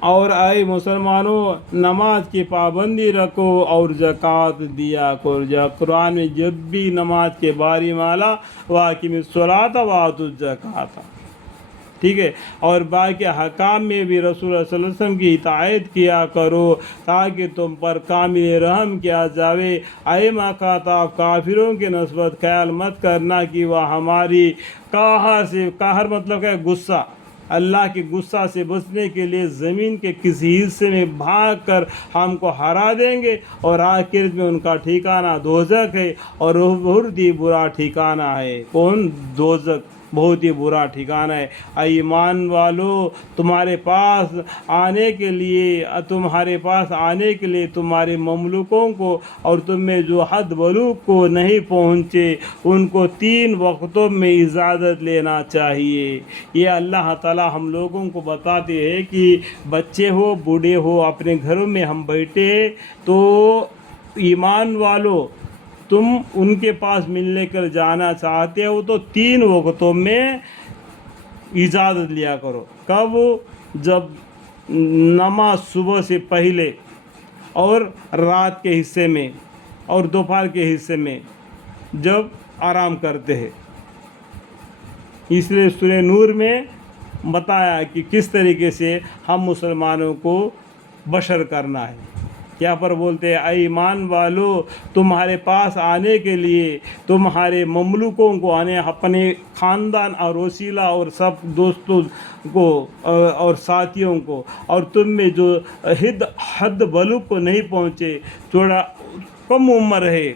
اور اے مسلمانوں نماز کی پابندی رکھو اور زکوٰۃ دیا کرو۔ جب قرآن میں جب بھی نماز کے بارے مالا واقم الصلاۃ وآتوا الزکوٰۃ، ٹھیک ہے، اور باقی حکام میں بھی رسول اللہ صلی اللہ علیہ وسلم کی اطاعت کیا کرو تاکہ تم پر کامل رحم کیا جاوے۔ اے مخاطب کافروں کی نسبت خیال مت کرنا کہ وہ ہماری قہر مطلب ہے غصہ، اللہ کے غصہ سے بچنے کے لیے زمین کے کسی حصے میں بھاگ کر ہم کو ہرا دیں گے، اور آخرت میں ان کا ٹھکانہ دوزخ ہے، اور وہ بہت ہی برا ٹھکانہ ہے۔ کون؟ دوزخ، بہت ہی برا ٹھکانہ ہے۔ اے ایمان والو تمہارے پاس آنے کے لیے تمہارے مملوکوں کو اور تم میں جو حد بلوغ کو نہیں پہنچے ان کو 3 وقتوں میں اجازت لینا چاہیے۔ یہ اللہ تعالی ہم لوگوں کو بتاتے ہیں کہ بچے ہو بوڑھے ہو اپنے گھروں میں ہم بیٹھے ہیں تو ایمان والو تم ان کے پاس ملنے کر جانا چاہتے ہو تو 3 وقتوں میں اجازت لیا کرو۔ کب؟ جب نماز صبح سے پہلے، اور رات کے حصے میں، اور دوپہر کے حصے میں جب آرام کرتے ہیں۔ اس لیے سورہ نور میں بتایا کہ کس طریقے سے ہم مسلمانوں کو بشر کرنا ہے۔ یہاں پر بولتے ہیں اے ایمان والو تمہارے پاس آنے کے لیے تمہارے مملوکوں کو اپنے خاندان اور وسیلہ اور سب دوستوں کو اور ساتھیوں کو، اور تم میں جو حد بلوغ کو نہیں پہنچے، تھوڑا کم عمر ہے،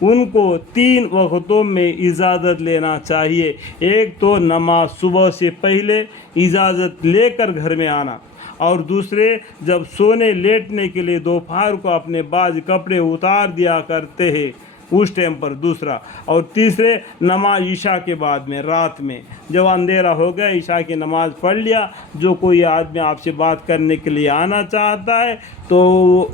ان کو 3 وقتوں میں اجازت لینا چاہیے۔ ایک تو نماز صبح سے پہلے اجازت لے کر گھر میں آنا، اور دوسرے جب سونے لیٹنے کے لیے دوپہر کو اپنے بعض کپڑے اتار دیا کرتے ہیں اس ٹائم پر دوسرا، اور تیسرے نماز عشاء کے بعد میں رات میں جب اندھیرا ہو گیا عشاء کی نماز پڑھ لیا، جو کوئی آدمی آپ سے بات کرنے کے لیے آنا چاہتا ہے تو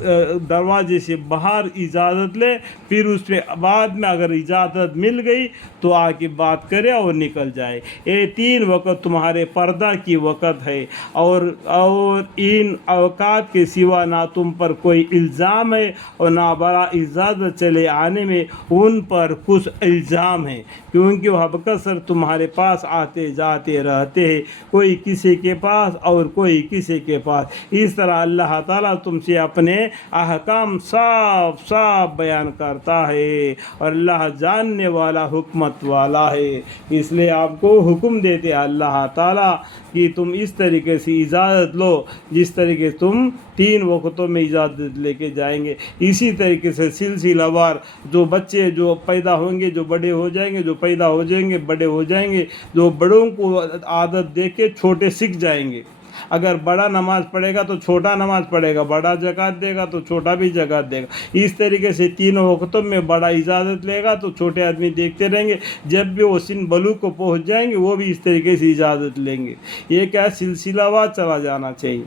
دروازے سے باہر اجازت لے، پھر اس کے بعد میں اگر اجازت مل گئی تو آ کے بات کرے اور نکل جائے۔ یہ 3 وقت تمہارے پردہ کی وقت ہے، اور ان اوقات کے سوا نہ تم پر کوئی الزام ہے اور نہ برا اجازت چلے آنے میں ان پر کچھ الزام ہے، کیونکہ وہ اکثر تمہارے پاس آتے جاتے رہتے ہیں، کوئی کسی کے پاس اور کوئی کسی کے پاس۔ اس طرح اللہ تعالیٰ تم سے اپنے احکام صاف صاف بیان کرتا ہے، اور اللہ جاننے والا حکمت والا ہے۔ اس لیے آپ کو حکم دیتے اللہ تعالیٰ کہ تم اس طریقے سے اجازت لو جس طریقے تم 3 وقتوں میں اجازت لے کے جائیں گے۔ اسی طریقے سے سلسلہ وار جو بچے جو پیدا ہوں گے، جو بڑے ہو جائیں گے، جو پیدا ہو جائیں گے بڑے ہو جائیں گے، جو بڑوں کو عادت دیکھ کے چھوٹے سیکھ جائیں گے۔ اگر بڑا نماز پڑھے گا تو چھوٹا نماز پڑھے گا، بڑا زکوٰۃ دے گا تو چھوٹا بھی زکوٰۃ دے گا۔ اس طریقے سے 3 وقتوں میں بڑا اجازت لے گا تو چھوٹے آدمی دیکھتے رہیں گے، جب بھی وہ سن بلوغ کو پہنچ جائیں گے وہ بھی اس طریقے سے اجازت لیں گے۔ یہ کیا سلسلہ وار چلا جانا چاہیے۔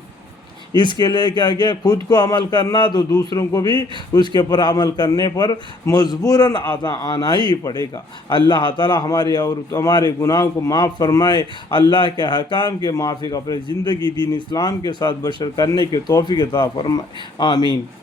اس کے لیے کیا خود کو عمل کرنا تو دوسروں کو بھی اس کے اوپر عمل کرنے پر مجبوراً آنا ہی پڑے گا۔ اللہ تعالی ہمارے اور ہمارے گناہوں کو معاف فرمائے، اللہ کے حکام کے موافق اپنے زندگی دین اسلام کے ساتھ بشر کرنے کے توفیق عطا فرمائے، آمین۔